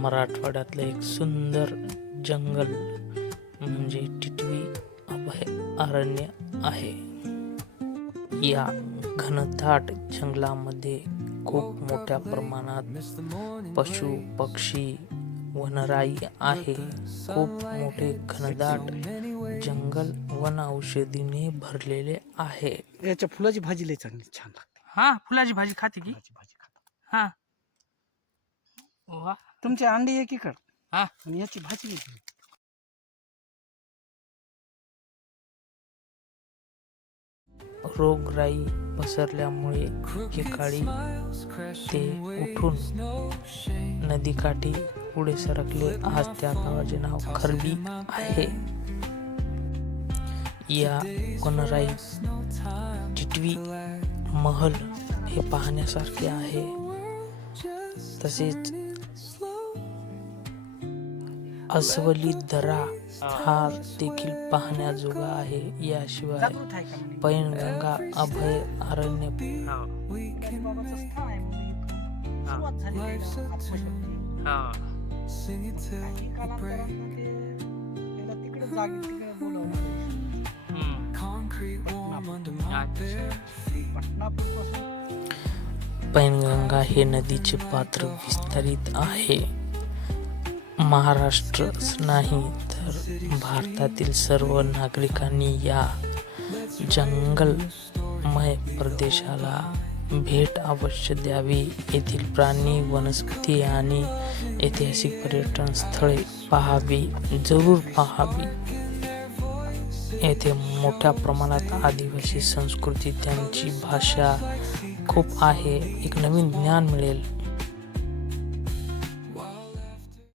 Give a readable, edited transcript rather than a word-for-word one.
मराठवाड्यातलं एक सुंदर जंगल म्हणजे टिटवी अभयारण्य आहे. या घनदाट जंगलामध्ये खूप मोठ्या प्रमाणात पशु पक्षी वनराई आहे. खूप मोठे घनदाट जंगल वन औषधीने भरलेले आहे. याच्या फुलाची भाजी लय चांगली छान लागते. हा, फुलाची भाजी खाते की. फुलाची भाजी खाता. हा, वा. तुमची अंडी एकीकड हा. आणि याची भाजी वेगळी. रोगराई पसरल्यामुळे एकेकाळी ते उठून नदीकाठी पुढे सरकले. आज त्या गावाचे नाव खरबी आहे. या वनराई टिटवी महल हे पाहण्यासारखे आहे. तसेच अस्वली दरा हा देखील पाहण्याजोगा आहे. याशिवाय पैनगंगा अभयारण्य पैनगंगा हे नदीचे पात्र विस्तारित आहे. महाराष्ट्रच नाही तर भारतातील सर्व नागरिकांनी या जंगलमय प्रदेशाला भेट अवश्य द्यावी. येथील प्राणी, वनस्पती आणि ऐतिहासिक पर्यटन स्थळे पाहावी, जरूर पाहावी. येथे मोठ्या प्रमाणात आदिवासी संस्कृती, त्यांची भाषा खूप आहे. एक नवीन ज्ञान मिळेल.